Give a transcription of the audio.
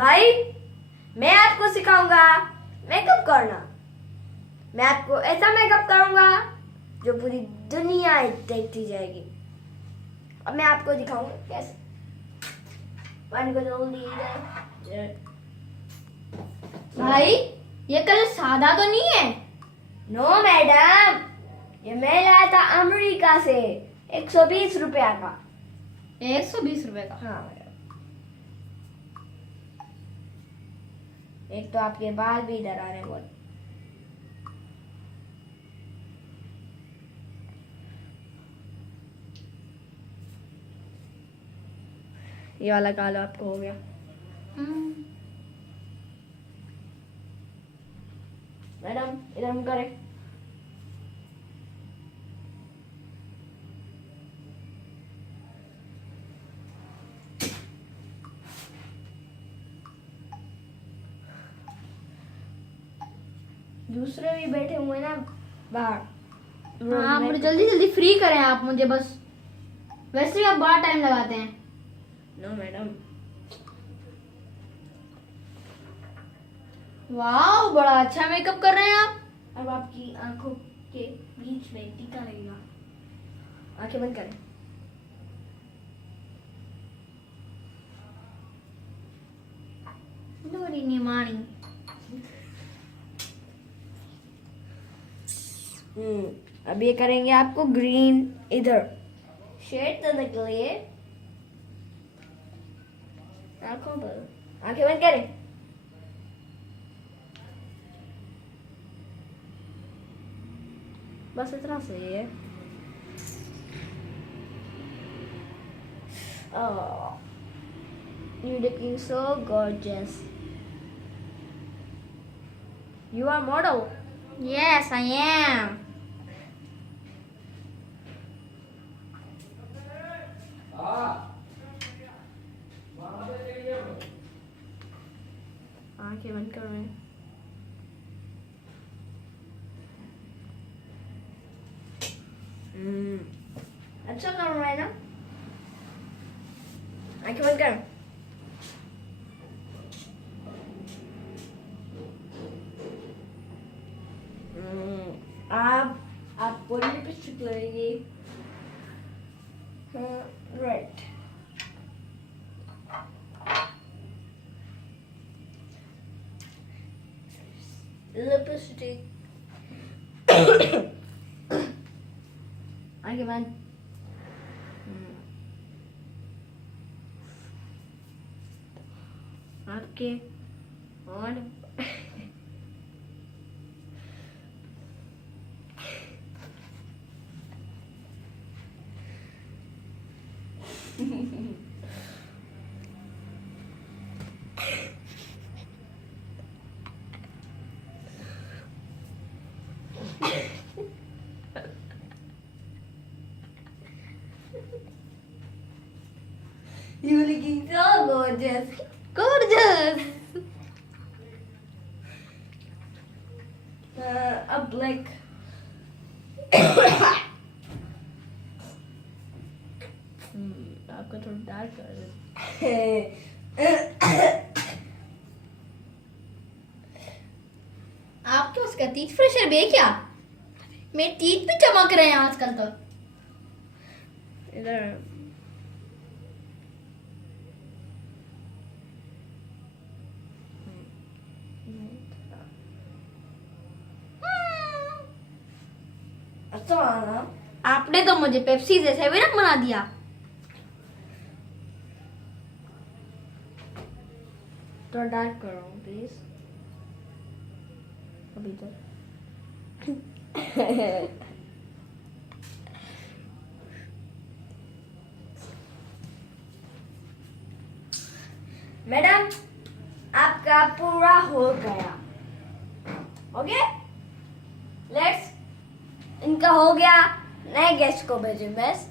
भाई मैं आपको सिखाऊंगा मेकअप करना। मैं आपको ऐसा मेकअप करूंगा जो पूरी दुनिया देखती जाएगी। अब मैं आपको दिखाऊंगा कैसे। पानी को जल्दी इधर। भाई ये कलर सादा तो नहीं है? नो मैडम, ये मैं लाया था अमेरिका से 120 रुपया का। 120 रुपए का? हाँ मैडम। एक तो आपके बाल भी इधर आ रहे हैं बहुत। ये वाला काला आपको हो गया। मैडम इधर मुंह करें। दूसरे भी बैठे हुए ना बाहर। हाँ मुझे जल्दी जल्दी फ्री करें आप मुझे बस। वैसे भी आप बड़ा टाइम लगाते हैं। No madam. वाह बड़ा अच्छा मेकअप कर रहे हैं आप। अब आपकी आंखों के बीच में टीका लगेगा। आंखें बंद करें। नूरी निमाणी। अब ये करेंगे आपको ग्रीन इधर शेड करने के लिए। आंखों पर आंखें बंद करें। बस इतना सही है। Oh, you're looking so gorgeous. You are model. Yes, I am. आंखें बंद करो। अच्छा कर रहा है ना। आंखें बंद करो। आप पूरी लिपस्टिक लगेगी। राइट। लिपस्टिक। आगे बंद। आपके और You're looking so gorgeous. Gorgeous. Up like आपका थोड़ा डार्क कर आपके उसका टीथ फ्रेशर भी है क्या? मेरे टीथ भी चमक रहे हैं आजकल तो। इधर अच्छा ना। आपने तो मुझे पेप्सी जैसे विलन बना दिया। थोड़ा डार्क करो प्लीज। अभी तो मैडम आपका पूरा हो गया। Okay let's. इनका हो गया। नए गेस्ट को भेजें बस।